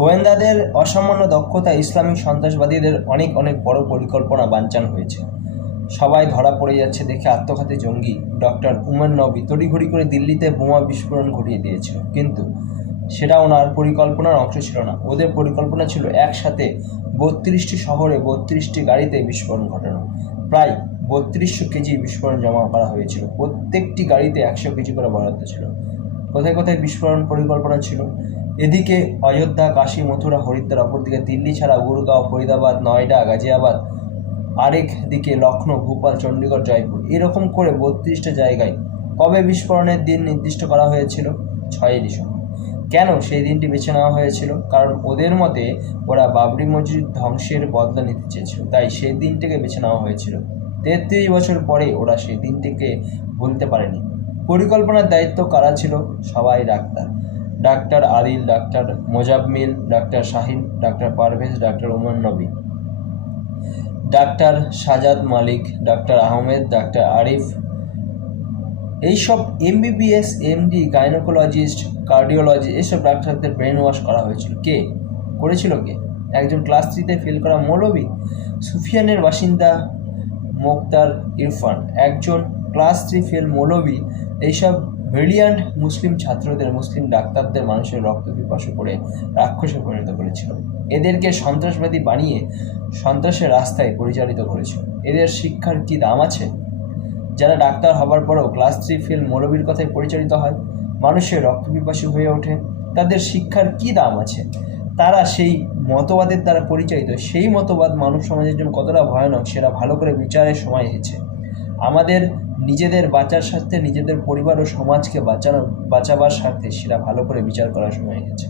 গোয়েন্দাদের অসামান্য দক্ষতা ইসলামিক সন্ত্রাসবাদীদের অনেক অনেক বড় পরিকল্পনা বানচাল হয়েছে। সবাই ধরা পড়ে যাচ্ছে দেখে আত্মঘাতী জঙ্গি ডক্টর উমর নবী তড়িঘড়ি করে দিল্লিতে বোমা বিস্ফোরণ ঘটিয়ে দিয়েছিল, কিন্তু সেটা ওনার পরিকল্পনার অংশ ছিল না। ওদের পরিকল্পনা ছিল একসাথে 32টি শহরে 32টি গাড়িতে বিস্ফোরণ ঘটানো। প্রায় 3200 কেজি বিস্ফোরণ জমা করা হয়েছিল। প্রত্যেকটি গাড়িতে 100 কেজি করে বরাদ্দ ছিল। কোথায় কোথায় বিস্ফোরণ পরিকল্পনা ছিল? এদিকে অযোধ্যা, কাশী, মথুরা, হরিদ্বার, অপরদিকে দিল্লি ছাড়া গুরগাঁও, ফরিদাবাদ, নয়ডা, গাজিয়াবাদ, আরেক দিকে লখনৌ, ভোপাল, চণ্ডীগড়, জয়পুর, এরকম করে 32টা জায়গায়। কবে বিস্ফোরণের দিন নির্দিষ্ট করা হয়েছিল? 6ই ডিসেম্বর। কেন সেই দিনটি বেছে নেওয়া হয়েছিল? কারণ ওদের মতে ওরা বাবরি মসজিদ ধ্বংসের বদলা নিতে চেয়েছিল, তাই সেই দিনটিকে বেছে নেওয়া হয়েছিল। 33 বছর পরে ওরা সেই দিনটিকে ভুলতে পারেনি। পরিকল্পনার দায়িত্ব কারা ছিল? সবাই doctor. Doctor Adil, doctor Muzammil, doctor Shaheen, doctor Parvez, doctor Umar Nabi, doctor Sajjad Malik, doctor Ahmed, doctor Arif, এইসব এমবিবিএস, এমডি, গাইনোকোলজিস্ট, কার্ডিওলজি, এইসব ডাক্তারদের ব্রেন ওয়াশ করা হয়েছিল। কে করেছিল? একজন ক্লাস 3-তে ফেল করা মৌলবি। সুফিয়ানের বাসিন্দা মোক্তার ইরফান, একজন ক্লাস 3 ফেল মৌলবি, এইসব ব্রিলিয়ান্ট মুসলিম ছাত্রদের, মুসলিম ডাক্তারদের মানুষের রক্ত পিপাসু করে রাক্ষসে পরিণত করেছিল। এদেরকে সন্ত্রাসবাদী বানিয়ে সন্ত্রাসের রাস্তায় পরিচালিত করেছিল। এদের শিক্ষার কি দাম আছে? যারা ডাক্তার হবার পরেও ক্লাস 3 ফেল মৌলবীর কথায় পরিচালিত হয়, মানুষের রক্তপিপাসু হয়ে ওঠে, তাদের শিক্ষার কি দাম আছে? তারা সেই মতবাদের দ্বারা পরিচালিত। সেই মতবাদ মানব সমাজের জন্য কতটা ভয়ানক সেটা ভালো করে বিচারের সময় এসেছে। আমাদের নিজেদের বাঁচার স্বার্থে, নিজেদের পরিবার ও সমাজকে বাঁচাবার স্বার্থে সেটা ভালো করে বিচার করার সময় এসেছে।